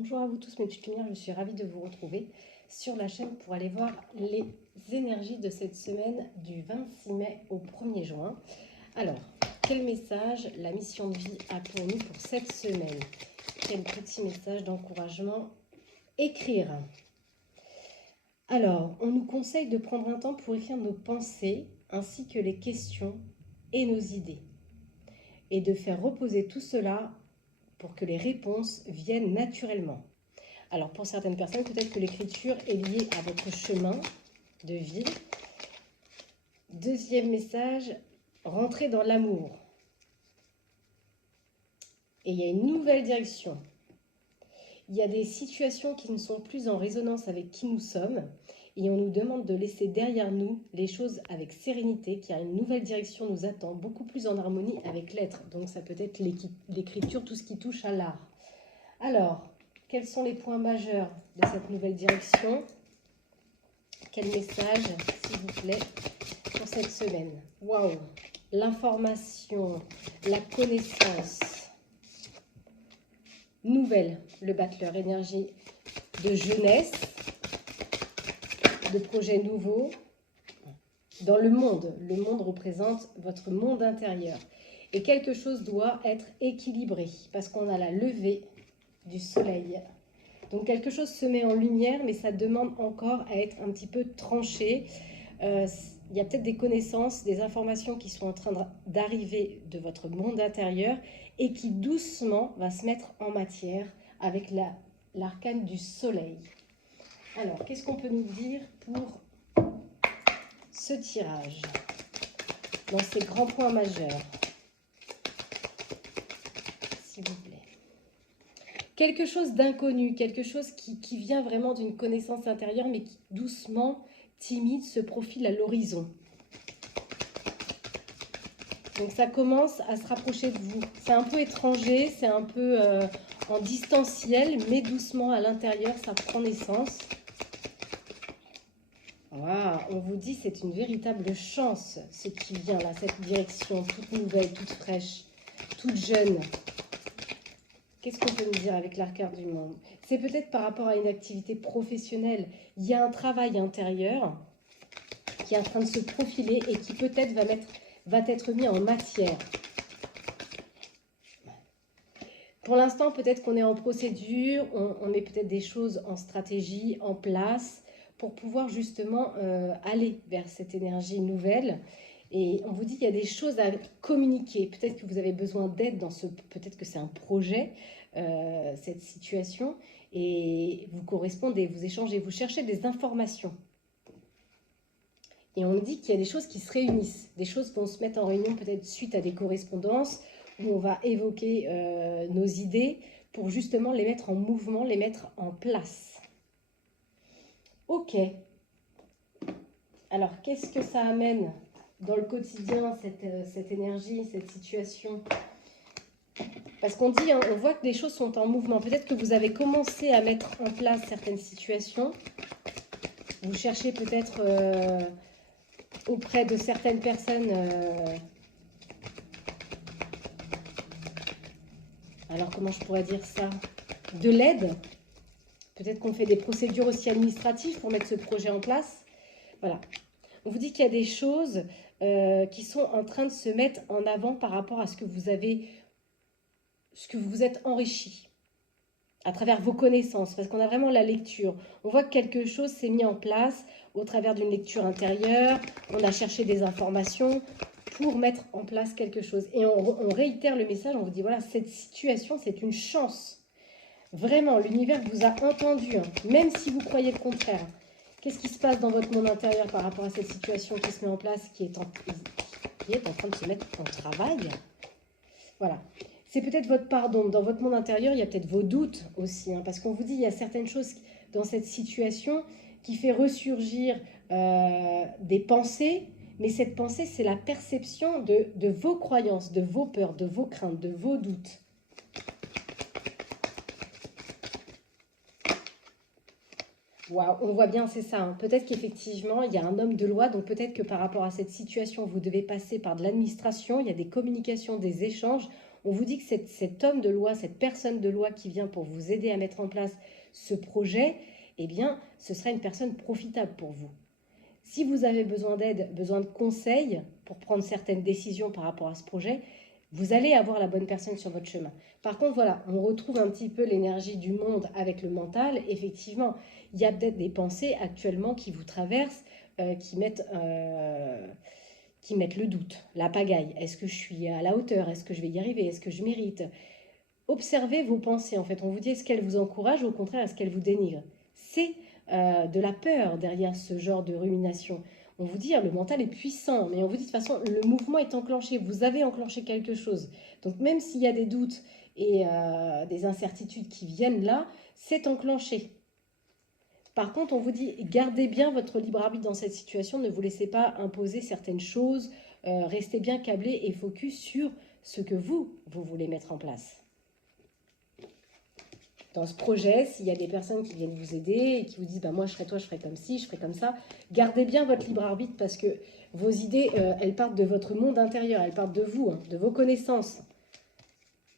Bonjour à vous tous mes petites lumières, je suis ravie de vous retrouver sur la chaîne pour aller voir les énergies de cette semaine du 26 mai au 1er juin. Alors, quel message la mission de vie a pour nous pour cette semaine? Quel petit message d'encouragement écrire? Alors, on nous conseille de prendre un temps pour écrire nos pensées ainsi que les questions et nos idées et de faire reposer tout cela pour que les réponses viennent naturellement. Alors pour certaines personnes, peut-être que l'écriture est liée à votre chemin de vie. Deuxième message, rentrez dans l'amour. Et il y a une nouvelle direction. Il y a des situations qui ne sont plus en résonance avec qui nous sommes et on nous demande de laisser derrière nous les choses avec sérénité car une nouvelle direction nous attend, beaucoup plus en harmonie avec l'être. Donc ça peut être l'écriture, tout ce qui touche à l'art. Alors, quels sont les points majeurs de cette nouvelle direction? Quel message, s'il vous plaît, pour cette semaine? Waouh! L'information, la connaissance. Nouvelle, le battleur, énergie de jeunesse, de projets nouveaux. Dans le monde représente votre monde intérieur. Et quelque chose doit être équilibré parce qu'on a la levée du soleil. Donc quelque chose se met en lumière, mais ça demande encore à être un petit peu tranché. Il y a peut-être des connaissances, des informations qui sont en train d'arriver de votre monde intérieur et qui doucement va se mettre en matière avec l'arcane du soleil. Alors, qu'est-ce qu'on peut nous dire pour ce tirage dans ces grands points majeurs, s'il vous plaît? Quelque chose d'inconnu, quelque chose qui vient vraiment d'une connaissance intérieure, mais qui doucement, timide, se profile à l'horizon. Donc ça commence à se rapprocher de vous. C'est un peu étranger, c'est un peu en distanciel, mais doucement à l'intérieur, ça prend naissance. Wow, on vous dit c'est une véritable chance, ce qui vient là, cette direction toute nouvelle, toute fraîche, toute jeune. Qu'est-ce qu'on peut nous dire avec l'arcane du monde? C'est peut-être par rapport à une activité professionnelle. Il y a un travail intérieur qui est en train de se profiler et qui peut-être va être mis en matière. Pour l'instant, peut-être qu'on est en procédure, on met peut-être des choses en stratégie, en place, pour pouvoir justement aller vers cette énergie nouvelle. Et on vous dit qu'il y a des choses à communiquer. Peut-être que vous avez besoin d'aide dans ce... Peut-être que c'est un projet, cette situation. Et vous correspondez, vous échangez, vous cherchez des informations. Et on nous dit qu'il y a des choses qui se réunissent. Des choses vont se mettre en réunion peut-être suite à des correspondances où on va évoquer nos idées pour justement les mettre en mouvement, les mettre en place. Ok. Alors, qu'est-ce que ça amène dans le quotidien, cette énergie, cette situation? Parce qu'on dit, on voit que les choses sont en mouvement. Peut-être que vous avez commencé à mettre en place certaines situations. Vous cherchez peut-être auprès de certaines personnes... alors, comment je pourrais dire ça? De l'aide. Peut-être qu'on fait des procédures aussi administratives pour mettre ce projet en place. Voilà. On vous dit qu'il y a des choses qui sont en train de se mettre en avant par rapport à ce que vous avez, ce que vous êtes enrichi à travers vos connaissances, parce qu'on a vraiment la lecture. On voit que quelque chose s'est mis en place au travers d'une lecture intérieure, on a cherché des informations pour mettre en place quelque chose. Et on réitère le message, on vous dit, voilà, cette situation, c'est une chance. Vraiment, l'univers vous a entendu, hein, même si vous croyez le contraire. Qu'est-ce qui se passe dans votre monde intérieur par rapport à cette situation qui se met en place, qui est en train de se mettre en travail? Voilà. C'est peut-être votre pardon. Dans votre monde intérieur, il y a peut-être vos doutes aussi, hein, parce qu'on vous dit il y a certaines choses dans cette situation qui fait ressurgir des pensées, mais cette pensée, c'est la perception de vos croyances, de vos peurs, de vos craintes, de vos doutes. Wow, on voit bien, c'est ça. Hein. Peut-être qu'effectivement, il y a un homme de loi, donc peut-être que par rapport à cette situation, vous devez passer par de l'administration, il y a des communications, des échanges. On vous dit que cet homme de loi, cette personne de loi qui vient pour vous aider à mettre en place ce projet, eh bien, ce sera une personne profitable pour vous. Si vous avez besoin d'aide, besoin de conseils pour prendre certaines décisions par rapport à ce projet, vous allez avoir la bonne personne sur votre chemin. Par contre, voilà, on retrouve un petit peu l'énergie du monde avec le mental. Effectivement, il y a peut-être des pensées actuellement qui vous traversent, qui mettent le doute, la pagaille. Est-ce que je suis à la hauteur? Est-ce que je vais y arriver? Est-ce que je mérite? Observez vos pensées, en fait. On vous dit, est-ce qu'elles vous encouragent ou au contraire, est-ce qu'elles vous dénigrent? C'est de la peur derrière ce genre de rumination. On vous dit, le mental est puissant, mais on vous dit, de toute façon, le mouvement est enclenché. Vous avez enclenché quelque chose. Donc, même s'il y a des doutes et des incertitudes qui viennent là, c'est enclenché. Par contre, on vous dit, gardez bien votre libre arbitre dans cette situation. Ne vous laissez pas imposer certaines choses. Restez bien câblé et focus sur ce que vous voulez mettre en place. Dans ce projet, s'il y a des personnes qui viennent vous aider et qui vous disent moi je ferai toi, je ferai comme ci, je ferai comme ça, gardez bien votre libre arbitre parce que vos idées, elles partent de votre monde intérieur, elles partent de vous, de vos connaissances,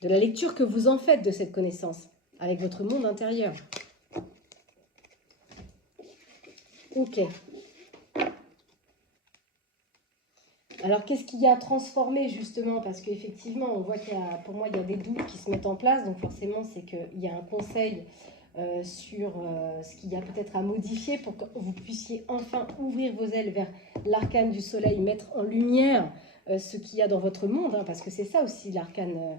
de la lecture que vous en faites de cette connaissance avec votre monde intérieur. Ok. Alors, qu'est-ce qu'il y a à transformer, justement? Parce qu'effectivement, on voit pour moi, il y a des doutes qui se mettent en place. Donc, forcément, c'est qu'il y a un conseil sur ce qu'il y a peut-être à modifier pour que vous puissiez enfin ouvrir vos ailes vers l'arcane du soleil, mettre en lumière ce qu'il y a dans votre monde. Parce que c'est ça aussi, l'arcane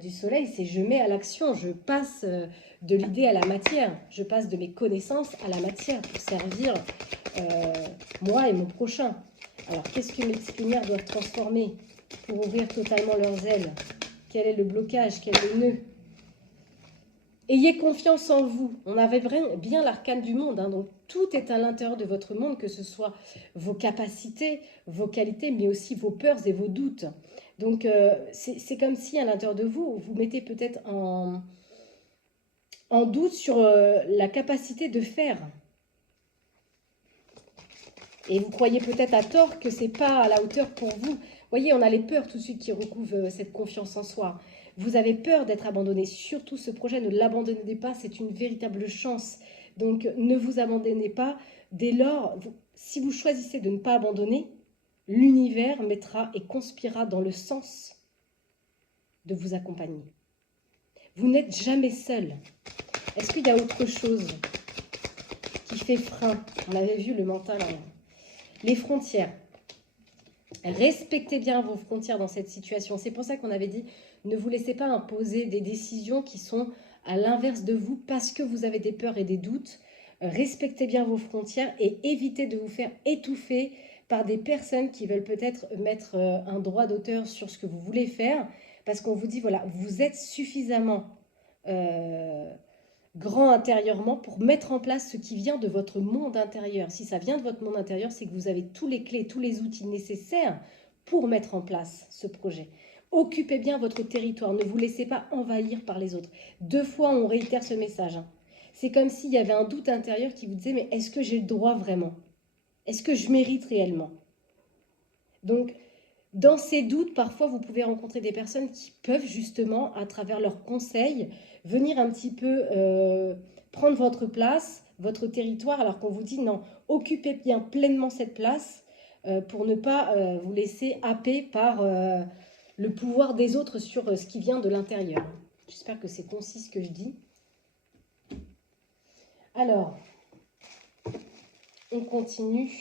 du soleil, c'est je mets à l'action, je passe de l'idée à la matière. Je passe de mes connaissances à la matière pour servir moi et mon prochain. Alors, qu'est-ce que mes petites lumières doivent transformer pour ouvrir totalement leurs ailes? Quel est le blocage? Quel est le nœud? Ayez confiance en vous. On avait bien l'arcane du monde. Donc, tout est à l'intérieur de votre monde, que ce soit vos capacités, vos qualités, mais aussi vos peurs et vos doutes. Donc, c'est comme si à l'intérieur de vous, vous mettez peut-être en doute sur la capacité de faire. Et vous croyez peut-être à tort que ce n'est pas à la hauteur pour vous. Vous voyez, on a les peurs tout de suite qui recouvrent cette confiance en soi. Vous avez peur d'être abandonné. Surtout ce projet, ne l'abandonnez pas, c'est une véritable chance. Donc ne vous abandonnez pas. Dès lors, si vous choisissez de ne pas abandonner, l'univers mettra et conspirera dans le sens de vous accompagner. Vous n'êtes jamais seul. Est-ce qu'il y a autre chose qui fait frein? On avait vu le mental. Les frontières. Respectez bien vos frontières dans cette situation. C'est pour ça qu'on avait dit, ne vous laissez pas imposer des décisions qui sont à l'inverse de vous parce que vous avez des peurs et des doutes. Respectez bien vos frontières et évitez de vous faire étouffer par des personnes qui veulent peut-être mettre un droit d'auteur sur ce que vous voulez faire. Parce qu'on vous dit, voilà, vous êtes suffisamment grand intérieurement pour mettre en place ce qui vient de votre monde intérieur. Si ça vient de votre monde intérieur, c'est que vous avez tous les clés, tous les outils nécessaires pour mettre en place ce projet. Occupez bien votre territoire, ne vous laissez pas envahir par les autres. 2 fois, on réitère ce message. C'est comme s'il y avait un doute intérieur qui vous disait, mais est-ce que j'ai le droit vraiment? Est-ce que je mérite réellement? Donc, dans ces doutes, parfois, vous pouvez rencontrer des personnes qui peuvent justement, à travers leurs conseils, venir un petit peu prendre votre place, votre territoire, alors qu'on vous dit non, occupez bien pleinement cette place pour ne pas vous laisser happer par le pouvoir des autres sur ce qui vient de l'intérieur. J'espère que c'est concis ce que je dis. Alors, on continue.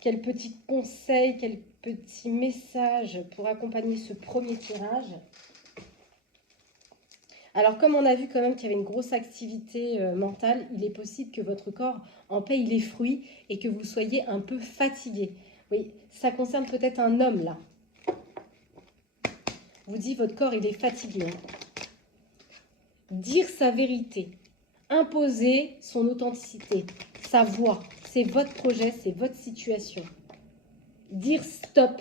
Quel petit conseil, quel petit message pour accompagner ce premier tirage? Alors, comme on a vu quand même qu'il y avait une grosse activité mentale, il est possible que votre corps en paye les fruits et que vous soyez un peu fatigué. Oui, ça concerne peut-être un homme là. Vous dites votre corps il est fatigué. Dire sa vérité, imposer son authenticité, sa voix, c'est votre projet, c'est votre situation. Dire stop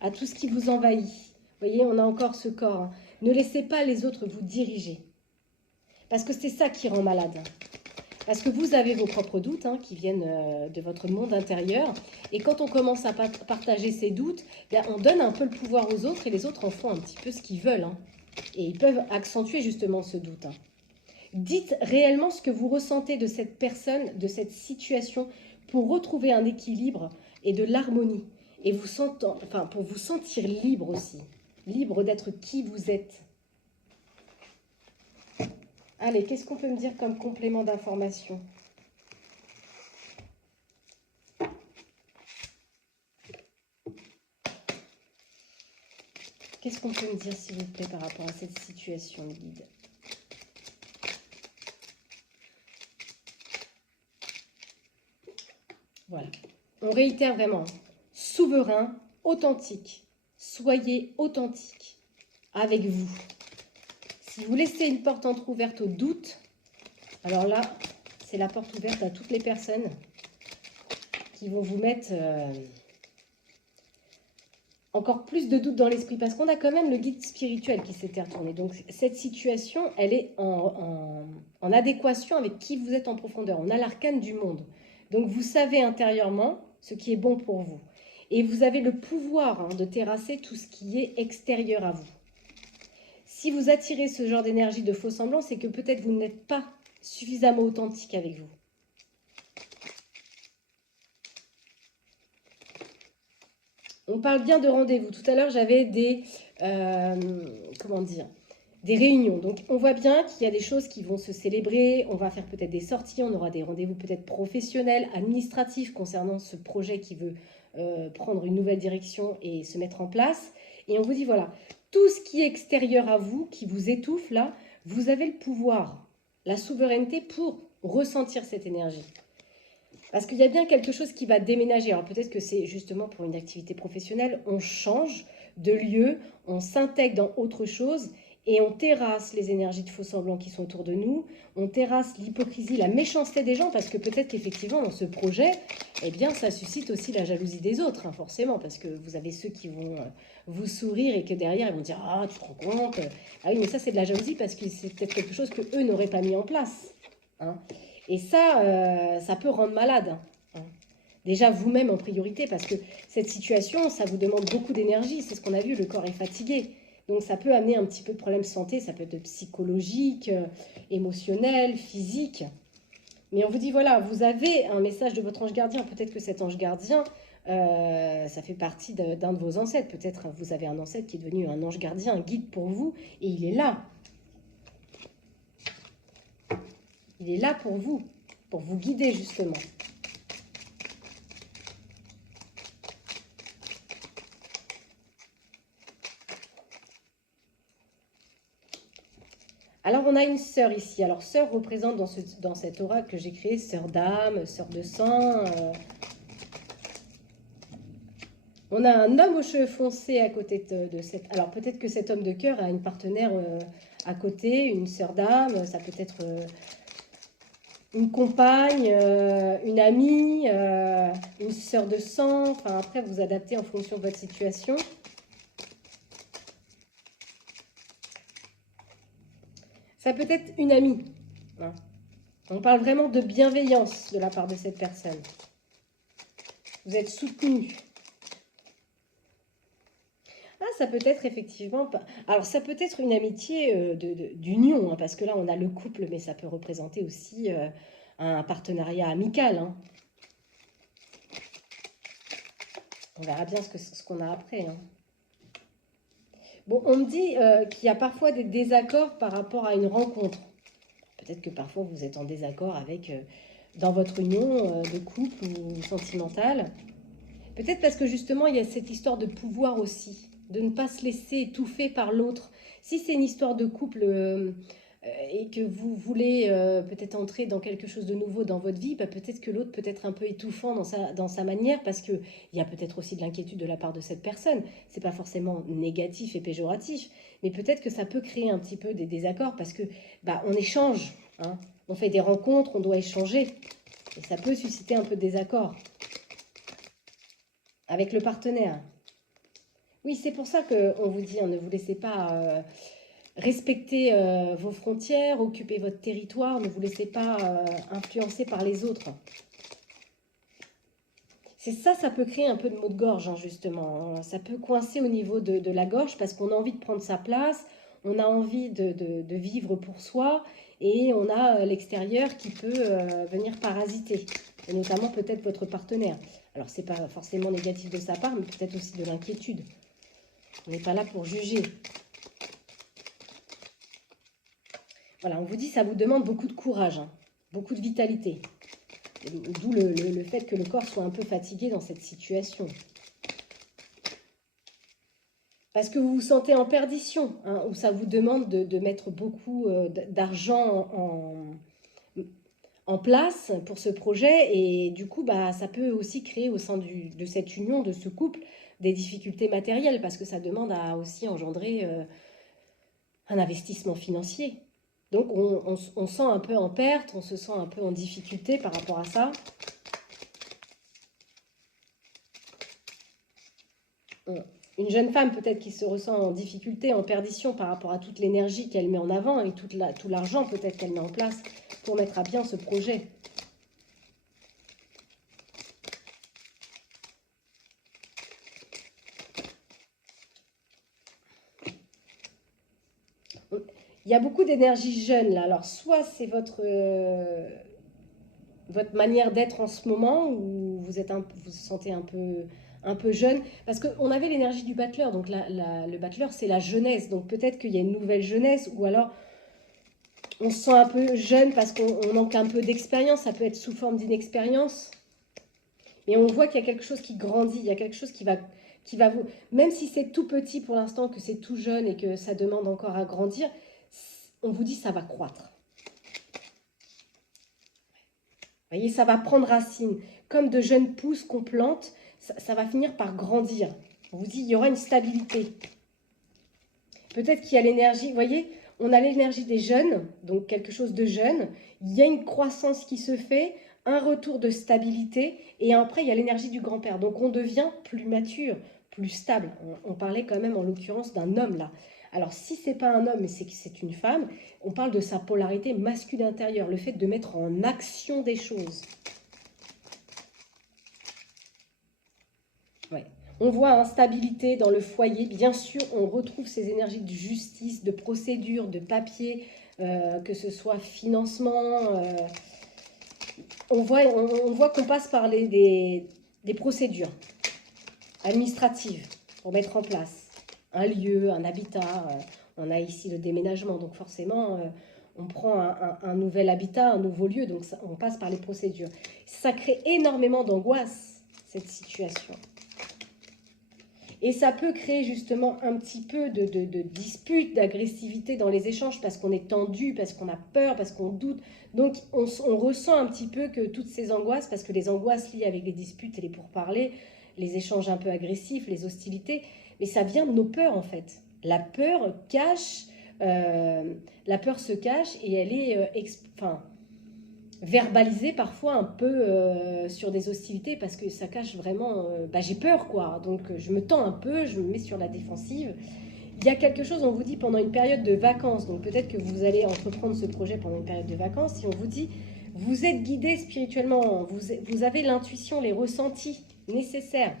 à tout ce qui vous envahit. Vous voyez, on a encore ce corps. Hein. Ne laissez pas les autres vous diriger. Parce que c'est ça qui rend malade. Parce que vous avez vos propres doutes hein, qui viennent de votre monde intérieur. Et quand on commence à partager ces doutes, bien, on donne un peu le pouvoir aux autres et les autres en font un petit peu ce qu'ils veulent. Hein. Et ils peuvent accentuer justement ce doute. Hein. Dites réellement ce que vous ressentez de cette personne, de cette situation, pour retrouver un équilibre et de l'harmonie. Et pour vous sentir libre aussi. Libre d'être qui vous êtes. Allez, qu'est-ce qu'on peut me dire comme complément d'information? Qu'est-ce qu'on peut me dire, s'il vous plaît, par rapport à cette situation, guide? Voilà. On réitère vraiment. Souverain, authentique. Soyez authentique avec vous. Si vous laissez une porte entrouverte au doute, alors là, c'est la porte ouverte à toutes les personnes qui vont vous mettre encore plus de doutes dans l'esprit. Parce qu'on a quand même le guide spirituel qui s'était retourné. Donc cette situation, elle est en adéquation avec qui vous êtes en profondeur. On a l'arcane du monde. Donc vous savez intérieurement ce qui est bon pour vous. Et vous avez le pouvoir de terrasser tout ce qui est extérieur à vous. Si vous attirez ce genre d'énergie de faux semblants, c'est que peut-être vous n'êtes pas suffisamment authentique avec vous. On parle bien de rendez-vous. Tout à l'heure, j'avais des réunions. Donc, on voit bien qu'il y a des choses qui vont se célébrer. On va faire peut-être des sorties. On aura des rendez-vous peut-être professionnels, administratifs concernant ce projet qui veut prendre une nouvelle direction et se mettre en place. Et on vous dit, voilà, tout ce qui est extérieur à vous, qui vous étouffe là, vous avez le pouvoir, la souveraineté pour ressentir cette énergie. Parce qu'il y a bien quelque chose qui va déménager. Alors peut-être que c'est justement pour une activité professionnelle, on change de lieu, on s'intègre dans autre chose et on terrasse les énergies de faux semblants qui sont autour de nous, on terrasse l'hypocrisie, la méchanceté des gens, parce que peut-être qu'effectivement dans ce projet, eh bien ça suscite aussi la jalousie des autres, hein, forcément, parce que vous avez ceux qui vont vous sourire et que derrière ils vont dire « Ah, tu te rends compte ?» Ah oui, mais ça c'est de la jalousie parce que c'est peut-être quelque chose qu'eux n'auraient pas mis en place. Hein. Et ça, ça peut rendre malade. Hein. Déjà vous-même en priorité, parce que cette situation, ça vous demande beaucoup d'énergie. C'est ce qu'on a vu, le corps est fatigué. Donc ça peut amener un petit peu de problèmes de santé, ça peut être psychologique, émotionnel, physique. Mais on vous dit, voilà, vous avez un message de votre ange gardien. Peut-être que cet ange gardien, ça fait partie d'un de vos ancêtres. Peut-être vous avez un ancêtre qui est devenu un ange gardien, un guide pour vous, et il est là. Il est là pour vous guider justement. Alors, on a une sœur ici. Alors, sœur représente dans cet oracle que j'ai créé, sœur d'âme, sœur de sang. On a un homme aux cheveux foncés à côté de cette... Alors, peut-être que cet homme de cœur a une partenaire à côté, une sœur d'âme. Ça peut être une compagne, une amie, une sœur de sang. Enfin, après, vous adaptez en fonction de votre situation. Ça peut être une amie. Hein. On parle vraiment de bienveillance de la part de cette personne. Vous êtes soutenu. Ah, ça peut être effectivement... Alors, ça peut être une amitié d'union, hein, parce que là, on a le couple, mais ça peut représenter aussi un partenariat amical. Hein. On verra bien ce qu'on a après. Hein. Bon, on me dit qu'il y a parfois des désaccords par rapport à une rencontre. Peut-être que parfois, vous êtes en désaccord avec... dans votre union de couple ou sentimentale. Peut-être parce que justement, il y a cette histoire de pouvoir aussi, de ne pas se laisser étouffer par l'autre. Si c'est une histoire de couple et que vous voulez peut-être entrer dans quelque chose de nouveau dans votre vie, bah, peut-être que l'autre peut être un peu étouffant dans sa manière, parce qu'il y a peut-être aussi de l'inquiétude de la part de cette personne. Ce n'est pas forcément négatif et péjoratif, mais peut-être que ça peut créer un petit peu des désaccords, parce que bah, on échange, hein. On fait des rencontres, on doit échanger, et ça peut susciter un peu de désaccord avec le partenaire. Oui, c'est pour ça qu'on vous dit, hein, ne vous laissez pas Respectez vos frontières, occupez votre territoire, ne vous laissez pas influencer par les autres. C'est ça, ça peut créer un peu de maux de gorge, hein, justement. Ça peut coincer au niveau de la gorge parce qu'on a envie de prendre sa place, on a envie de vivre pour soi et on a l'extérieur qui peut venir parasiter, et notamment peut-être votre partenaire. Alors, ce n'est pas forcément négatif de sa part, mais peut-être aussi de l'inquiétude. On n'est pas là pour juger. Voilà, on vous dit ça vous demande beaucoup de courage, hein, beaucoup de vitalité. D'où le fait que le corps soit un peu fatigué dans cette situation. Parce que vous vous sentez en perdition, hein, où ça vous demande de mettre beaucoup d'argent en place pour ce projet. Et du coup, bah, ça peut aussi créer au sein de cette union, de ce couple, des difficultés matérielles. Parce que ça demande à aussi engendrer un investissement financier. Donc, on se sent un peu en perte, on se sent un peu en difficulté par rapport à ça. Une jeune femme peut-être qui se ressent en difficulté, en perdition par rapport à toute l'énergie qu'elle met en avant et tout l'argent peut-être qu'elle met en place pour mettre à bien ce projet. Il y a beaucoup d'énergie jeune là. Alors soit c'est votre manière d'être en ce moment où vous vous sentez un peu jeune, parce qu'on avait l'énergie du battleur, donc le battleur c'est la jeunesse, donc peut-être qu'il y a une nouvelle jeunesse, ou alors on se sent un peu jeune parce qu'on manque un peu d'expérience, ça peut être sous forme d'inexpérience, mais on voit qu'il y a quelque chose qui grandit, il y a quelque chose qui va vous, même si c'est tout petit pour l'instant, que c'est tout jeune et que ça demande encore à grandir, on vous dit ça va croître. Vous voyez, ça va prendre racine. Comme de jeunes pousses qu'on plante, ça va finir par grandir. On vous dit, il y aura une stabilité. Peut-être qu'il y a l'énergie, vous voyez, on a l'énergie des jeunes, donc quelque chose de jeune. Il y a une croissance qui se fait, un retour de stabilité, et après, il y a l'énergie du grand-père. Donc, on devient plus mature, plus stable. On parlait quand même, en l'occurrence, d'un homme, là. Alors, si ce n'est pas un homme, mais c'est une femme, on parle de sa polarité masculine intérieure, le fait de mettre en action des choses. Ouais. On voit instabilité dans le foyer. Bien sûr, on retrouve ces énergies de justice, de procédure, de papier, que ce soit financement. On voit qu'on passe par des procédures administratives pour mettre en place un lieu, un habitat. On a ici le déménagement, donc forcément, on prend un nouvel habitat, un nouveau lieu, donc ça, on passe par les procédures. Ça crée énormément d'angoisse, cette situation. Et ça peut créer justement un petit peu de dispute, d'agressivité dans les échanges parce qu'on est tendu, parce qu'on a peur, parce qu'on doute. Donc on ressent un petit peu que toutes ces angoisses, parce que les angoisses liées avec les disputes et les pourparlers, les échanges un peu agressifs, les hostilités, mais ça vient de nos peurs en fait. La peur se cache et elle est verbaliser parfois un peu sur des hostilités parce que ça cache vraiment, j'ai peur quoi, donc je me tends un peu, je me mets sur la défensive. Il y a quelque chose, on vous dit pendant une période de vacances, donc peut-être que vous allez entreprendre ce projet pendant une période de vacances, si on vous dit vous êtes guidé spirituellement, vous avez l'intuition, les ressentis nécessaires.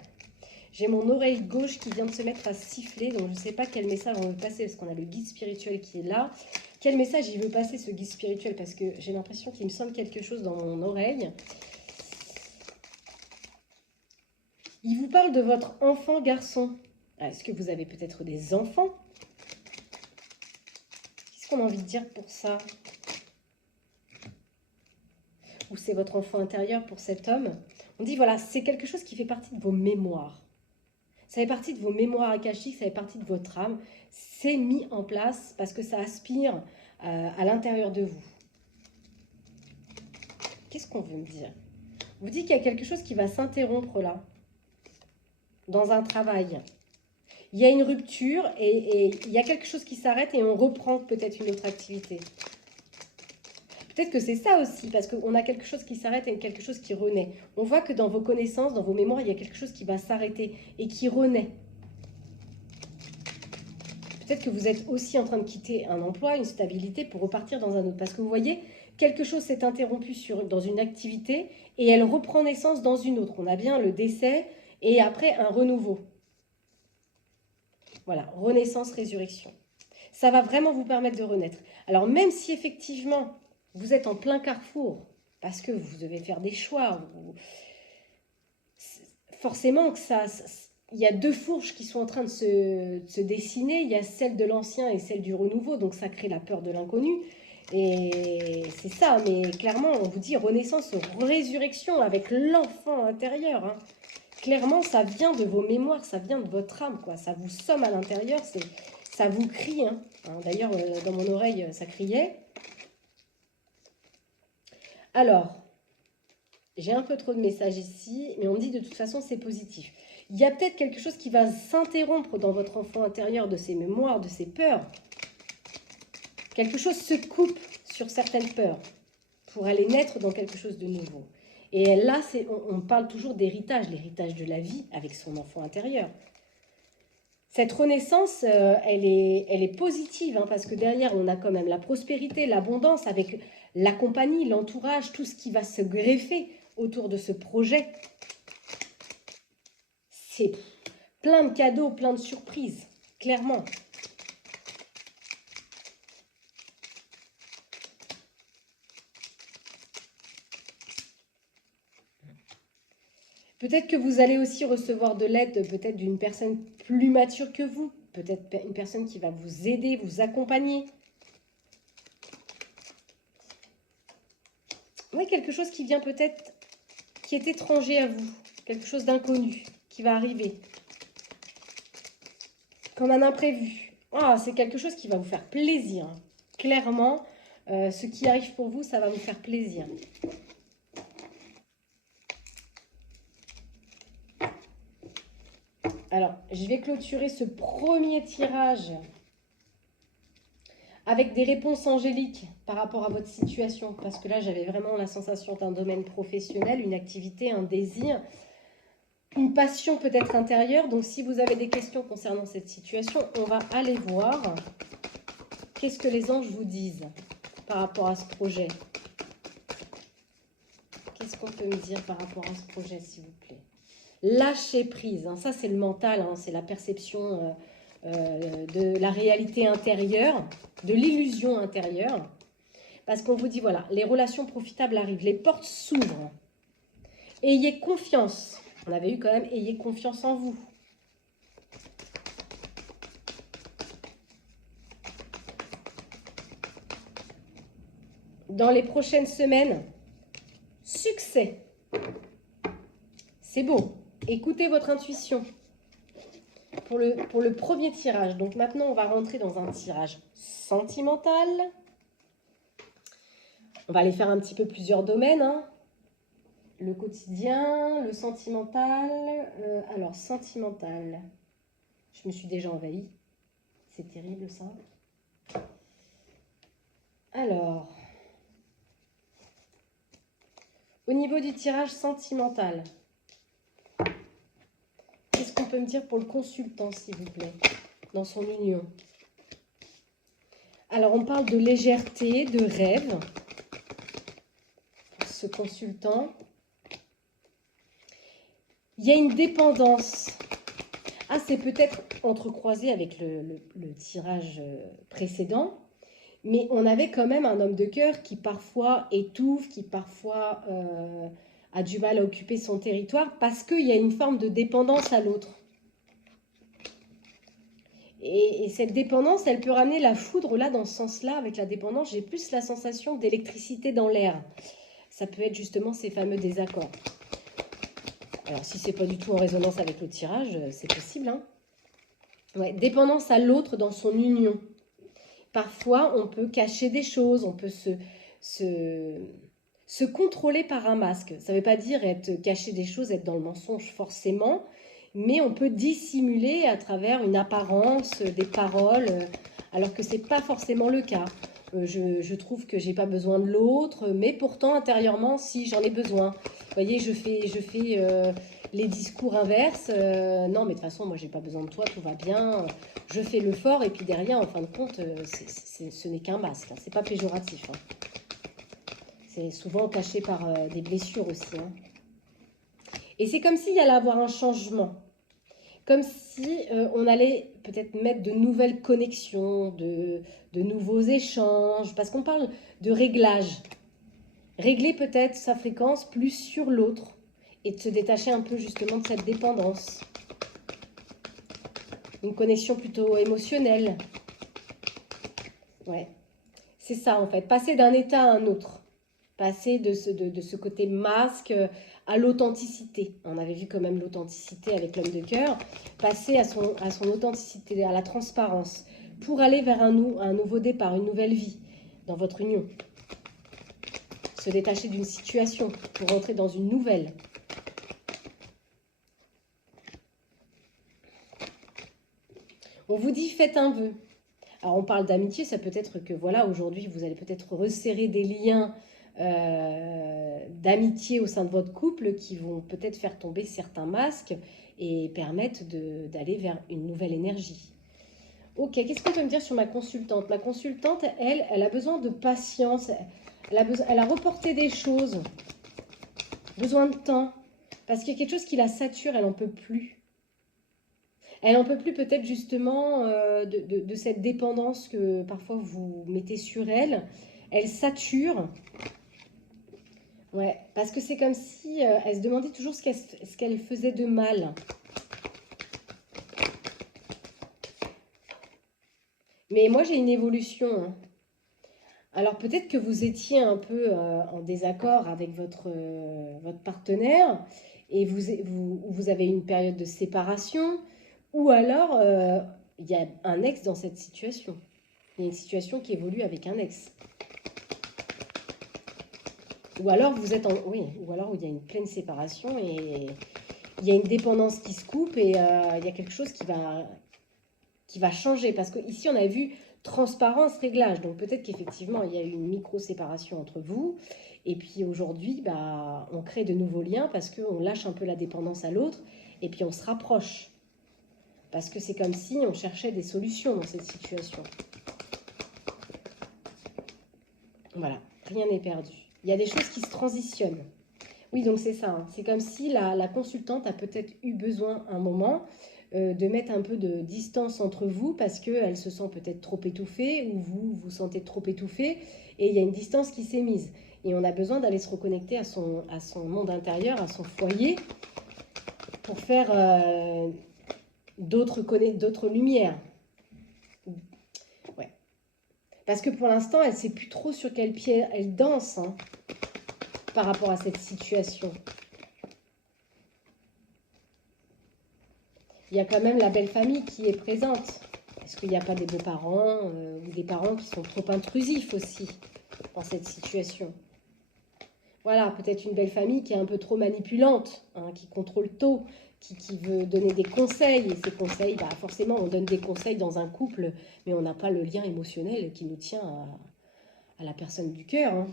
J'ai mon oreille gauche qui vient de se mettre à siffler, donc je ne sais pas quel message on veut passer, parce qu'on a le guide spirituel qui est là. Quel message il veut passer, ce guide spirituel? Parce que j'ai l'impression qu'il me sonne quelque chose dans mon oreille. Il vous parle de votre enfant garçon. Est-ce que vous avez peut-être des enfants? Qu'est-ce qu'on a envie de dire pour ça? Ou c'est votre enfant intérieur pour cet homme? On dit, voilà, c'est quelque chose qui fait partie de vos mémoires. Ça fait partie de vos mémoires akashiques, ça fait partie de votre âme. C'est mis en place parce que ça aspire à l'intérieur de vous. Qu'est-ce qu'on veut me dire? On vous dit qu'il y a quelque chose qui va s'interrompre là, dans un travail. Il y a une rupture et il y a quelque chose qui s'arrête et on reprend peut-être une autre activité. Peut-être que c'est ça aussi, parce qu'on a quelque chose qui s'arrête et quelque chose qui renaît. On voit que dans vos connaissances, dans vos mémoires, il y a quelque chose qui va s'arrêter et qui renaît. Peut-être que vous êtes aussi en train de quitter un emploi, une stabilité pour repartir dans un autre. Parce que vous voyez, quelque chose s'est interrompu dans une activité et elle reprend naissance dans une autre. On a bien le décès et après un renouveau. Voilà, renaissance, résurrection. Ça va vraiment vous permettre de renaître. Alors même si effectivement, vous êtes en plein carrefour, parce que vous devez faire des choix, forcément que il y a deux fourches qui sont en train de se dessiner. Il y a celle de l'ancien et celle du renouveau, donc ça crée la peur de l'inconnu. Et c'est ça, mais clairement, on vous dit renaissance, résurrection avec l'enfant intérieur. Hein. Clairement, ça vient de vos mémoires, ça vient de votre âme, quoi. Ça vous somme à l'intérieur, ça vous crie. Hein. D'ailleurs, dans mon oreille, ça criait. Alors, j'ai un peu trop de messages ici, mais on me dit de toute façon, c'est positif. Il y a peut-être quelque chose qui va s'interrompre dans votre enfant intérieur, de ses mémoires, de ses peurs. Quelque chose se coupe sur certaines peurs pour aller naître dans quelque chose de nouveau. Et là, on parle toujours d'héritage, l'héritage de la vie avec son enfant intérieur. Cette renaissance, elle est positive, hein, parce que derrière, on a quand même la prospérité, l'abondance, avec la compagnie, l'entourage, tout ce qui va se greffer autour de ce projet. C'est plein de cadeaux, plein de surprises, clairement. Peut-être que vous allez aussi recevoir de l'aide, peut-être d'une personne plus mature que vous, peut-être une personne qui va vous aider, vous accompagner. Oui, quelque chose qui vient peut-être, qui est étranger à vous, quelque chose d'inconnu qui va arriver. Comme un imprévu. Ah, c'est quelque chose qui va vous faire plaisir. Clairement, ce qui arrive pour vous, ça va vous faire plaisir. Alors, je vais clôturer ce premier tirage avec des réponses angéliques par rapport à votre situation. Parce que là, j'avais vraiment la sensation d'un domaine professionnel, une activité, un désir, une passion peut-être intérieure. Donc, si vous avez des questions concernant cette situation, on va aller voir qu'est-ce que les anges vous disent par rapport à ce projet. Qu'est-ce qu'on peut me dire par rapport à ce projet, s'il vous plaît? Lâcher prise, hein. Ça c'est le mental, hein. C'est la perception de la réalité intérieure, de l'illusion intérieure. Parce qu'on vous dit, voilà, les relations profitables arrivent, les portes s'ouvrent. Ayez confiance. On avait eu quand même, ayez confiance en vous. Dans les prochaines semaines, succès. C'est beau. Écoutez votre intuition pour le premier tirage. Donc maintenant, on va rentrer dans un tirage sentimental. On va aller faire un petit peu plusieurs domaines. Hein. Le quotidien, le sentimental. Alors, sentimental. Je me suis déjà envahie. C'est terrible, ça. Alors, au niveau du tirage sentimental, qu'est-ce qu'on peut me dire pour le consultant, s'il vous plaît, dans son union? Alors, on parle de légèreté, de rêve, pour ce consultant. Il y a une dépendance. Ah, c'est peut-être entrecroisé avec le tirage précédent, mais on avait quand même un homme de cœur qui parfois étouffe, qui parfois a du mal à occuper son territoire parce qu'il y a une forme de dépendance à l'autre. Et cette dépendance, elle peut ramener la foudre là, dans ce sens-là, avec la dépendance. J'ai plus la sensation d'électricité dans l'air. Ça peut être justement ces fameux désaccords. Alors, si c'est pas du tout en résonance avec le tirage, c'est possible. Hein. Ouais, dépendance à l'autre dans son union. Parfois, on peut cacher des choses, on peut se contrôler par un masque. Ça ne veut pas dire être cacher des choses, être dans le mensonge forcément, mais on peut dissimuler à travers une apparence, des paroles, alors que ce n'est pas forcément le cas. Je trouve que j'ai pas besoin de l'autre, mais pourtant intérieurement, si j'en ai besoin. Vous voyez, je fais les discours inverses. Non, mais de toute façon, moi, j'ai pas besoin de toi, tout va bien. je fais le fort et puis derrière, en fin de compte, ce n'est qu'un masque. Hein. C'est pas péjoratif. Hein. C'est souvent caché par des blessures aussi. Hein. Et c'est comme s'il y allait avoir un changement. Comme si on allait peut-être mettre de nouvelles connexions, de nouveaux échanges. Parce qu'on parle de réglage. Régler peut-être sa fréquence plus sur l'autre. Et de se détacher un peu justement de cette dépendance. Une connexion plutôt émotionnelle. Ouais. C'est ça en fait. Passer d'un état à un autre. Passer de ce côté masque à l'authenticité. On avait vu quand même l'authenticité avec l'homme de cœur. Passer à son authenticité, à la transparence. Pour aller vers un nouveau départ, une nouvelle vie dans votre union. Se détacher d'une situation pour entrer dans une nouvelle. On vous dit faites un vœu. Alors on parle d'amitié, ça peut être que voilà, aujourd'hui vous allez peut-être resserrer des liens d'amitié au sein de votre couple qui vont peut-être faire tomber certains masques et permettre d'aller vers une nouvelle énergie. Ok, qu'est-ce qu'on peut me dire sur ma consultante? Ma consultante, elle a besoin de patience, elle a reporté des choses, besoin de temps, parce qu'il y a quelque chose qui la sature, elle n'en peut plus. Elle n'en peut plus peut-être justement de cette dépendance que parfois vous mettez sur elle. Elle sature. Ouais, parce que c'est comme si elle se demandait toujours ce qu'elle faisait de mal. Mais moi, j'ai une évolution. Hein. Alors peut-être que vous étiez un peu en désaccord avec votre partenaire et vous avez une période de séparation ou alors il y a un ex dans cette situation. Il y a une situation qui évolue avec un ex. Ou alors vous êtes en... Oui, ou alors il y a une pleine séparation et il y a une dépendance qui se coupe et il y a quelque chose qui va changer. Parce qu'ici, on a vu transparence, réglage. Donc peut-être qu'effectivement, il y a eu une micro-séparation entre vous. Et puis aujourd'hui, bah, on crée de nouveaux liens parce qu'on lâche un peu la dépendance à l'autre et puis on se rapproche. Parce que c'est comme si on cherchait des solutions dans cette situation. Voilà, rien n'est perdu. Il y a des choses qui se transitionnent. Oui, donc c'est ça. Hein. C'est comme si la consultante a peut-être eu besoin un moment de mettre un peu de distance entre vous parce qu'elle se sent peut-être trop étouffée ou vous vous sentez trop étouffé et il y a une distance qui s'est mise. Et on a besoin d'aller se reconnecter à son monde intérieur, à son foyer pour faire d'autres lumières. Ouais. Parce que pour l'instant, elle ne sait plus trop sur quel pied elle danse hein, par rapport à cette situation. Il y a quand même la belle famille qui est présente. Est-ce qu'il n'y a pas des beaux-parents ou des parents qui sont trop intrusifs aussi dans cette situation? Voilà, peut-être une belle famille qui est un peu trop manipulante, hein, qui contrôle tout, qui veut donner des conseils. Et ces conseils, bah forcément, on donne des conseils dans un couple, mais on n'a pas le lien émotionnel qui nous tient à la personne du cœur. Hein.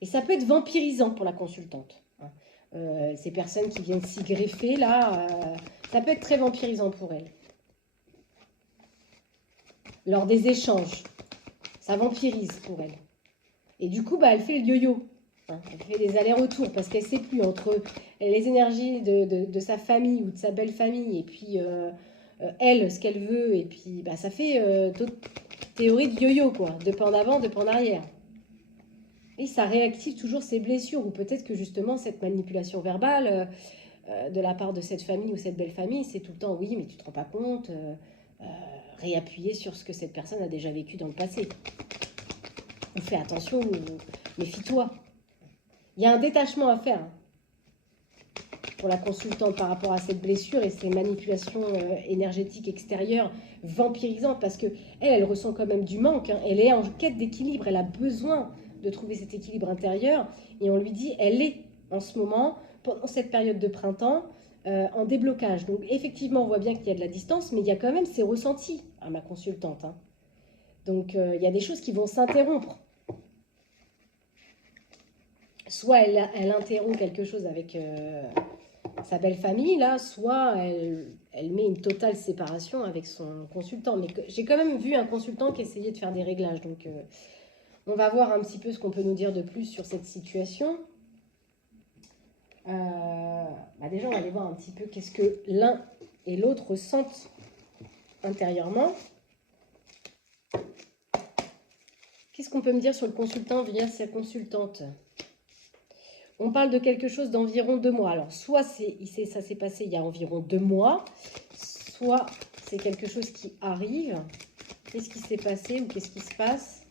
Et ça peut être vampirisant pour la consultante. Hein. Ces personnes qui viennent s'y greffer, là, ça peut être très vampirisant pour elle. Lors des échanges, ça vampirise pour elle. Et du coup, bah, elle fait le yo-yo. Hein. Elle fait des allers-retours parce qu'elle ne sait plus entre les énergies de sa famille ou de sa belle famille et puis elle, ce qu'elle veut. Et puis, bah, ça fait théorie de yo-yo, quoi. Deux pas en avant, deux pas en arrière. Et ça réactive toujours ses blessures ou peut-être que justement cette manipulation verbale de la part de cette famille ou cette belle famille, c'est tout le temps oui, mais tu te rends pas compte, réappuyer sur ce que cette personne a déjà vécu dans le passé. Ou fais attention, ou méfie-toi. Il y a un détachement à faire hein, pour la consultante par rapport à cette blessure et ces manipulations énergétiques extérieures vampirisantes parce que elle ressent quand même du manque. Hein. Elle est en quête d'équilibre, elle a besoin de trouver cet équilibre intérieur et on lui dit elle est en ce moment pendant cette période de printemps en déblocage. Donc effectivement on voit bien qu'il y a de la distance mais il y a quand même ces ressentis à ma consultante. Hein. Donc il y a des choses qui vont s'interrompre. Soit elle interrompt quelque chose avec sa belle famille là, soit elle met une totale séparation avec son consultant. Mais j'ai quand même vu un consultant qui essayait de faire des réglages. Donc, on va voir un petit peu ce qu'on peut nous dire de plus sur cette situation. Déjà, on va aller voir un petit peu qu'est-ce que l'un et l'autre ressentent intérieurement. Qu'est-ce qu'on peut me dire sur le consultant via sa consultante? On parle de quelque chose d'environ 2 mois. Alors, soit ça s'est passé il y a environ 2 mois, soit c'est quelque chose qui arrive. Qu'est-ce qui s'est passé ou qu'est-ce qui se passe?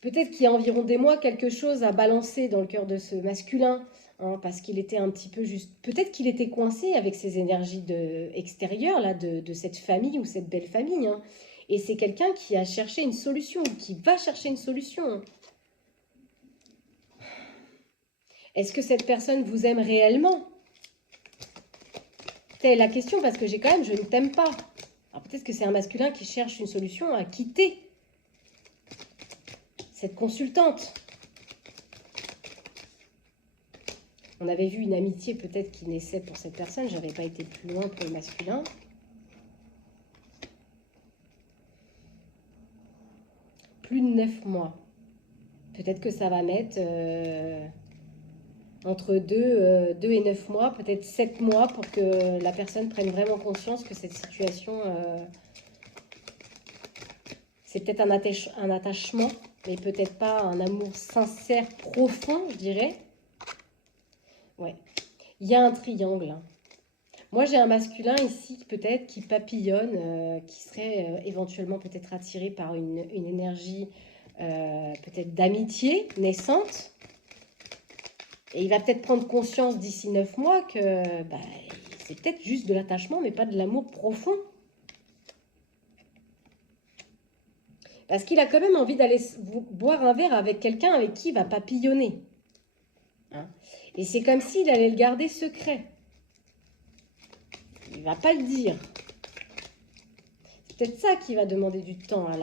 Peut-être qu'il y a environ des mois, quelque chose a balancé dans le cœur de ce masculin, hein, parce qu'il était un petit peu juste... Peut-être qu'il était coincé avec ces énergies extérieures là, de cette famille ou cette belle famille. Hein. Et c'est quelqu'un qui a cherché une solution, qui va chercher une solution. Est-ce que cette personne vous aime réellement? C'est la question, parce que j'ai quand même « je ne t'aime pas ». Alors peut-être que c'est un masculin qui cherche une solution à quitter cette consultante. On avait vu une amitié peut-être qui naissait pour cette personne. Je n'avais pas été plus loin pour le masculin. Plus de 9 mois. Peut-être que ça va mettre entre 2 et 9 mois, peut-être 7 mois pour que la personne prenne vraiment conscience que cette situation, c'est peut-être un attachement, mais peut-être pas un amour sincère, profond, je dirais. Ouais. Il y a un triangle. Moi, j'ai un masculin ici, peut-être, qui papillonne, qui serait éventuellement peut-être attiré par une énergie peut-être d'amitié naissante. Et il va peut-être prendre conscience d'ici 9 mois que c'est peut-être juste de l'attachement, mais pas de l'amour profond. Parce qu'il a quand même envie d'aller boire un verre avec quelqu'un avec qui il va papillonner. Hein? Et c'est comme s'il allait le garder secret. Il ne va pas le dire. C'est peut-être ça qui va demander du temps à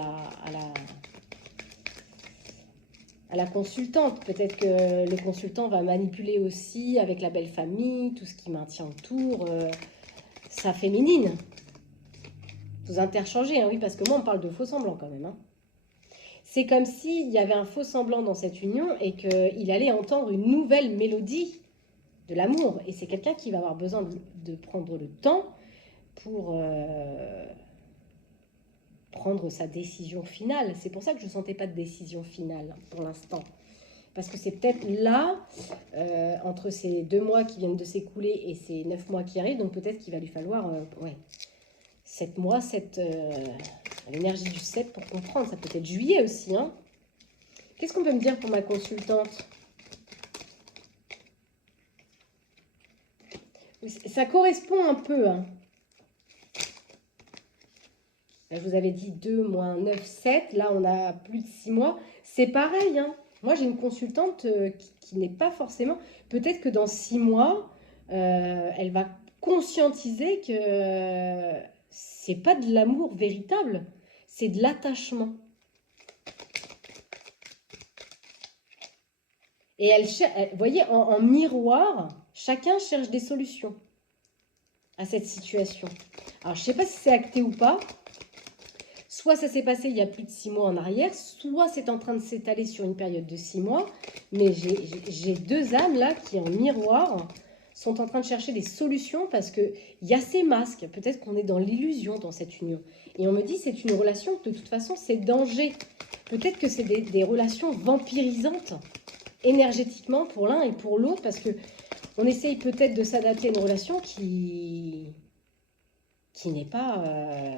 la consultante. Peut-être que le consultant va manipuler aussi avec la belle famille, tout ce qui maintient autour, sa féminine. Vous interchangez, hein, oui, parce que moi, on parle de faux semblants quand même. Hein. C'est comme s'il y avait un faux semblant dans cette union et qu'il allait entendre une nouvelle mélodie de l'amour. Et c'est quelqu'un qui va avoir besoin de prendre le temps pour prendre sa décision finale. C'est pour ça que je ne sentais pas de décision finale pour l'instant. Parce que c'est peut-être là, entre ces 2 mois qui viennent de s'écouler et ces 9 mois qui arrivent, donc peut-être qu'il va lui falloir 7 mois, l'énergie du 7 pour comprendre. Ça peut être juillet aussi. Hein. Qu'est-ce qu'on peut me dire pour ma consultante? Ça correspond un peu. Hein. Je vous avais dit 2 moins 9, 7. Là, on a plus de 6 mois. C'est pareil. Hein. Moi, j'ai une consultante qui n'est pas forcément... Peut-être que dans 6 mois, elle va conscientiser que c'est pas de l'amour véritable, c'est de l'attachement. Et vous voyez, en miroir, chacun cherche des solutions à cette situation. Alors, je ne sais pas si c'est acté ou pas. Soit ça s'est passé il y a plus de 6 mois en arrière, soit c'est en train de s'étaler sur une période de 6 mois. Mais j'ai 2 âmes là qui, en miroir, sont en train de chercher des solutions parce qu'il y a ces masques. Peut-être qu'on est dans l'illusion dans cette union. Et on me dit c'est une relation, de toute façon, c'est danger. Peut-être que c'est des relations vampirisantes énergétiquement pour l'un et pour l'autre parce que on essaye peut-être de s'adapter à une relation qui n'est pas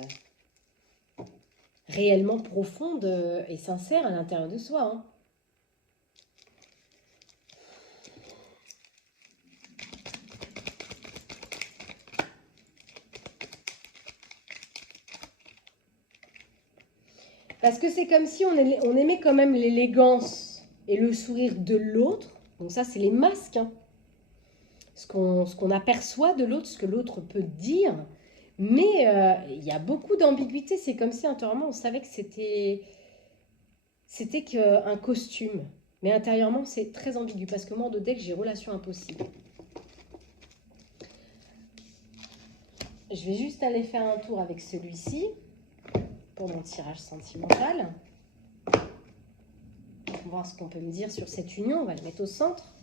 réellement profonde et sincère à l'intérieur de soi. Hein. Parce que c'est comme si on aimait quand même l'élégance et le sourire de l'autre. Donc ça, c'est les masques. Hein. Ce qu'on aperçoit de l'autre, ce que l'autre peut dire. Mais il y a beaucoup d'ambiguïté. C'est comme si intérieurement, on savait que c'était qu'un costume. Mais intérieurement, c'est très ambigu parce que moi, de deck, j'ai relation impossible. Je vais juste aller faire un tour avec celui-ci pour mon tirage sentimental. On va voir ce qu'on peut me dire sur cette union. On va le mettre au centre.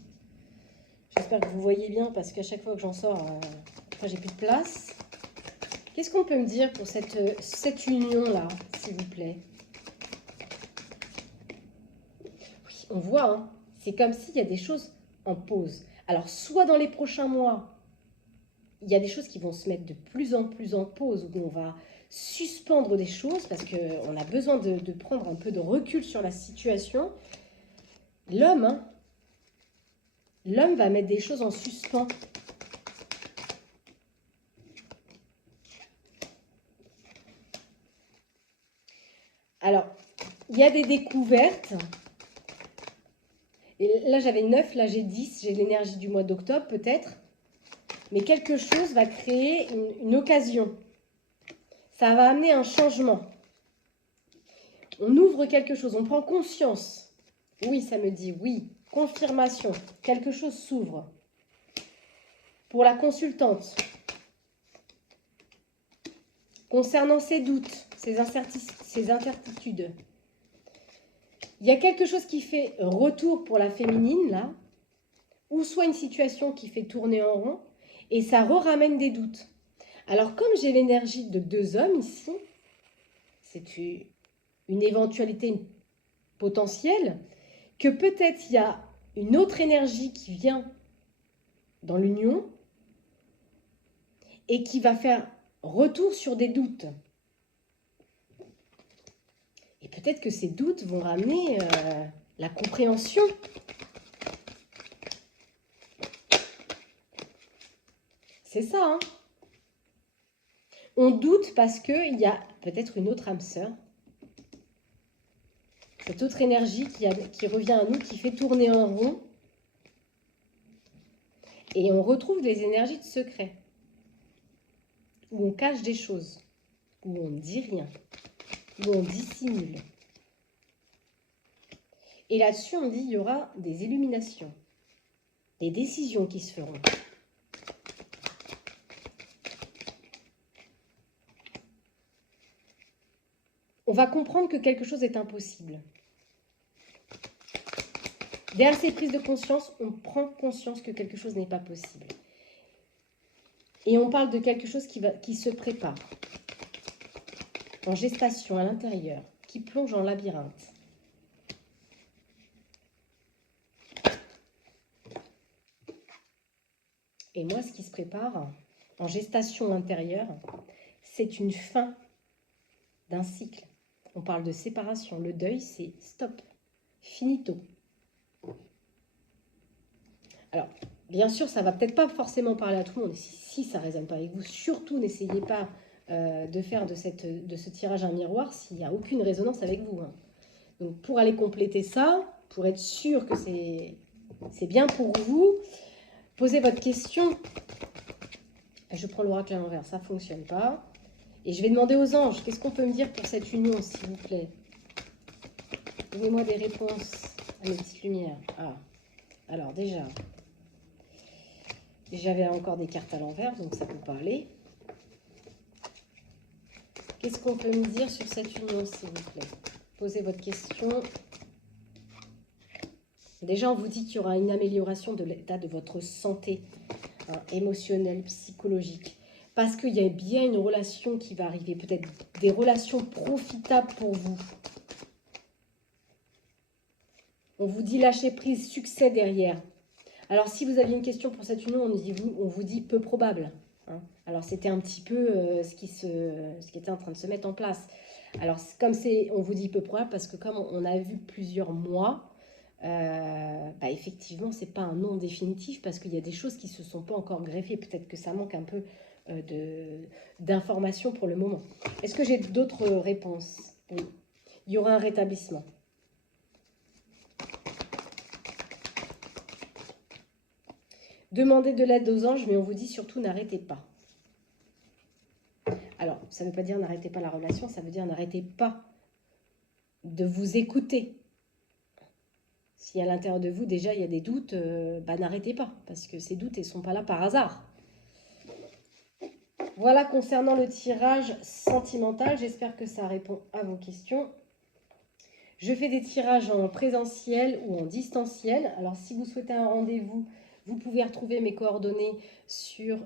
J'espère que vous voyez bien parce qu'à chaque fois que j'en sors, j'ai plus de place. Qu'est-ce qu'on peut me dire pour cette union-là, s'il vous plaît? Oui, on voit, hein, c'est comme s'il y a des choses en pause. Alors, soit dans les prochains mois, il y a des choses qui vont se mettre de plus en plus en pause, où on va suspendre des choses parce qu'on a besoin de prendre un peu de recul sur la situation. L'homme, hein, l'homme va mettre des choses en suspens. Alors, il y a des découvertes. Et là, j'avais 9, là j'ai 10. J'ai l'énergie du mois d'octobre, peut-être. Mais quelque chose va créer une occasion. Ça va amener un changement. On ouvre quelque chose, on prend conscience. Oui, ça me dit oui. Confirmation. Quelque chose s'ouvre. Pour la consultante. Concernant ses doutes, ses incertitudes. Il y a quelque chose qui fait retour pour la féminine, là. Ou soit une situation qui fait tourner en rond. Et ça ramène des doutes. Alors, comme j'ai l'énergie de 2 hommes ici, c'est une éventualité potentielle, que peut-être il y a une autre énergie qui vient dans l'union et qui va faire retour sur des doutes. Et peut-être que ces doutes vont ramener la compréhension. C'est ça, hein. On doute parce qu'il y a peut-être une autre âme sœur. Cette autre énergie qui revient à nous, qui fait tourner en rond. Et on retrouve des énergies de secret. Où on cache des choses. Où on ne dit rien. Où on dissimule. Et là-dessus, on dit qu'il y aura des illuminations. Des décisions qui se feront. On va comprendre que quelque chose est impossible. Derrière ces prises de conscience, on prend conscience que quelque chose n'est pas possible. Et on parle de quelque chose qui se prépare, en gestation à l'intérieur, qui plonge en labyrinthe. Et moi, ce qui se prépare en gestation intérieure, c'est une fin d'un cycle. On parle de séparation. Le deuil, c'est stop, finito. Alors, bien sûr, ça ne va peut-être pas forcément parler à tout le monde. Si ça ne résonne pas avec vous, surtout n'essayez pas de faire de ce tirage un miroir s'il n'y a aucune résonance avec vous. Hein. Donc, pour aller compléter ça, pour être sûr que c'est bien pour vous, posez votre question. Je prends l'oracle à l'envers, ça ne fonctionne pas. Et je vais demander aux anges, qu'est-ce qu'on peut me dire pour cette union, s'il vous plaît? Donnez-moi des réponses à mes petites lumières. Ah, alors déjà, j'avais encore des cartes à l'envers, donc ça ne peut pas aller. Qu'est-ce qu'on peut me dire sur cette union, s'il vous plaît? Posez votre question. Déjà, on vous dit qu'il y aura une amélioration de l'état de votre santé émotionnelle, psychologique. Parce qu'il y a bien une relation qui va arriver, peut-être des relations profitables pour vous. On vous dit lâcher prise, succès derrière. Alors, si vous aviez une question pour cette union, on vous dit peu probable. Hein. Alors, c'était un petit peu ce qui était en train de se mettre en place. Alors, comme on vous dit peu probable, parce que comme on a vu plusieurs mois, effectivement, ce n'est pas un non définitif, parce qu'il y a des choses qui ne se sont pas encore greffées. Peut-être que ça manque un peu d'informations pour le moment. Est-ce que j'ai d'autres réponses? Oui. Il y aura un rétablissement. Demandez de l'aide aux anges, mais on vous dit surtout n'arrêtez pas. Alors, ça ne veut pas dire n'arrêtez pas la relation, ça veut dire n'arrêtez pas de vous écouter. Si à l'intérieur de vous, déjà, il y a des doutes, n'arrêtez pas, parce que ces doutes, ils ne sont pas là par hasard. Voilà concernant le tirage sentimental. J'espère que ça répond à vos questions. Je fais des tirages en présentiel ou en distanciel. Alors, si vous souhaitez un rendez-vous, vous pouvez retrouver mes coordonnées sur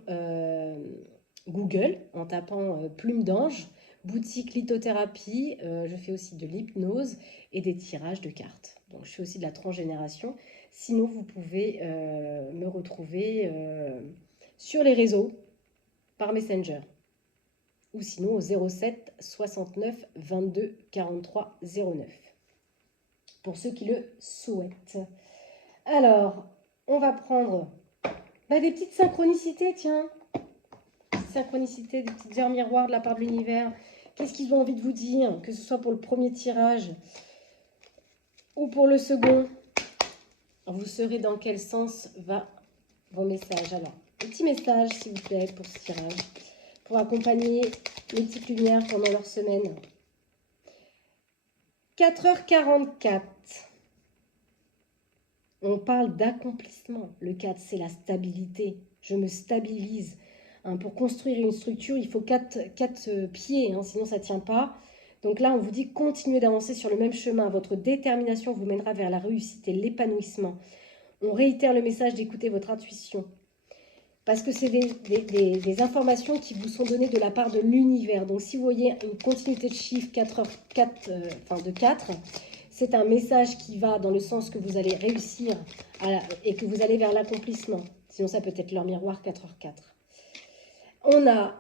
Google en tapant Plume d'Ange, boutique lithothérapie. Je fais aussi de l'hypnose et des tirages de cartes. Donc, je fais aussi de la transgénération. Sinon, vous pouvez me retrouver sur les réseaux par Messenger ou sinon au 07 69 22 43 09 pour ceux qui le souhaitent. Alors, on va prendre des petites synchronicités, tiens. Des synchronicités, des petites heures miroirs de la part de l'univers. Qu'est-ce qu'ils ont envie de vous dire, que ce soit pour le premier tirage ou pour le second. Vous saurez dans quel sens va vos messages. Alors, petit message, s'il vous plaît, pour ce tirage, pour accompagner les petites lumières pendant leur semaine. 4h44. On parle d'accomplissement. Le 4, c'est la stabilité. Je me stabilise. Pour construire une structure, il faut 4 pieds, sinon ça ne tient pas. Donc là, on vous dit continuez d'avancer sur le même chemin. Votre détermination vous mènera vers la réussite et l'épanouissement. On réitère le message d'écouter votre intuition. Parce que c'est des informations qui vous sont données de la part de l'univers. Donc si vous voyez une continuité de chiffres 4h4, de 4, c'est un message qui va dans le sens que vous allez réussir et que vous allez vers l'accomplissement. Sinon, ça peut être l'heure miroir 4h4. On a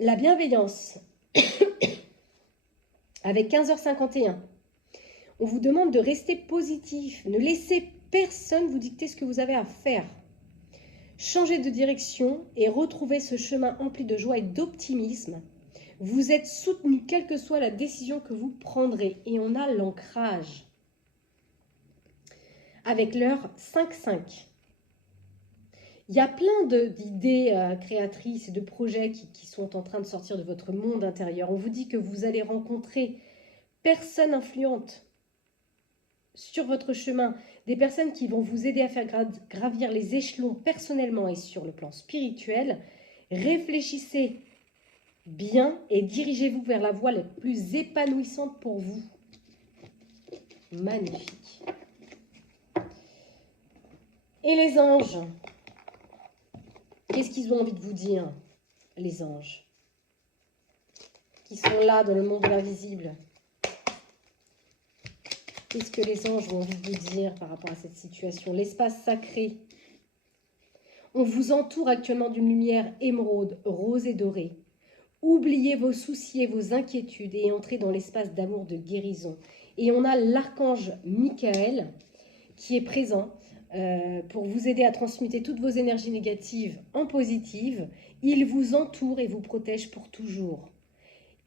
la bienveillance avec 15h51. On vous demande de rester positif. Ne laissez personne vous dicter ce que vous avez à faire. Changez de direction et retrouvez ce chemin empli de joie et d'optimisme. Vous êtes soutenu, quelle que soit la décision que vous prendrez. Et on a l'ancrage. Avec l'heure 5-5. Il y a plein d'idées créatrices et de projets qui sont en train de sortir de votre monde intérieur. On vous dit que vous allez rencontrer personnes influentes sur votre chemin. Des personnes qui vont vous aider à faire gravir les échelons personnellement et sur le plan spirituel. Réfléchissez bien et dirigez-vous vers la voie la plus épanouissante pour vous. Magnifique. Et les anges, qu'est-ce qu'ils ont envie de vous dire, les anges, qui sont là dans le monde de l'invisible? Qu'est-ce que les anges ont envie de vous dire par rapport à cette situation? L'espace sacré. On vous entoure actuellement d'une lumière émeraude, rose et dorée. Oubliez vos soucis et vos inquiétudes et entrez dans l'espace d'amour de guérison. Et on a l'archange Michael qui est présent pour vous aider à transmuter toutes vos énergies négatives en positives. Il vous entoure et vous protège pour toujours.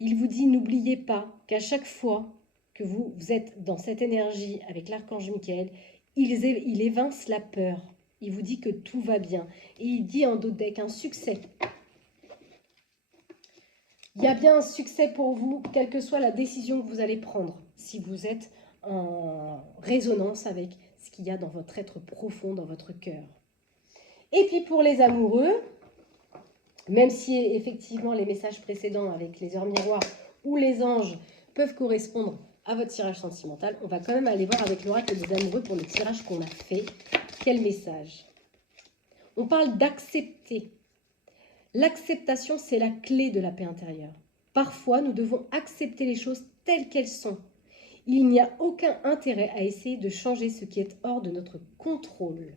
Il vous dit, n'oubliez pas qu'à chaque fois que vous êtes dans cette énergie avec l'archange Michael, il évince la peur. Il vous dit que tout va bien. Et il dit en dos de deck un succès. Il y a bien un succès pour vous, quelle que soit la décision que vous allez prendre, si vous êtes en résonance avec ce qu'il y a dans votre être profond, dans votre cœur. Et puis pour les amoureux, même si effectivement les messages précédents avec les heures miroirs ou les anges peuvent correspondre à votre tirage sentimental, on va quand même aller voir avec l'oracle des amoureux pour le tirage qu'on a fait. Quel message? On parle d'accepter. L'acceptation, c'est la clé de la paix intérieure. Parfois, nous devons accepter les choses telles qu'elles sont. Il n'y a aucun intérêt à essayer de changer ce qui est hors de notre contrôle.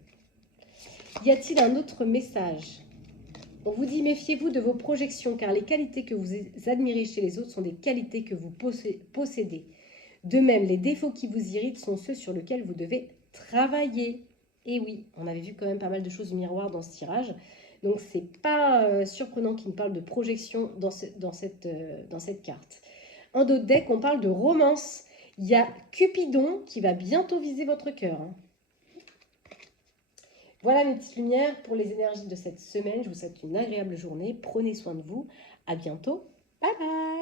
Y a-t-il un autre message? On vous dit, méfiez-vous de vos projections, car les qualités que vous admirez chez les autres sont des qualités que vous possédez. De même, les défauts qui vous irritent sont ceux sur lesquels vous devez travailler. Et oui, on avait vu quand même pas mal de choses miroirs dans ce tirage. Donc, ce n'est pas surprenant qu'il me parle de projection dans cette carte. En dos de deck, on parle de romance. Il y a Cupidon qui va bientôt viser votre cœur. Voilà mes petites lumières pour les énergies de cette semaine. Je vous souhaite une agréable journée. Prenez soin de vous. À bientôt. Bye bye.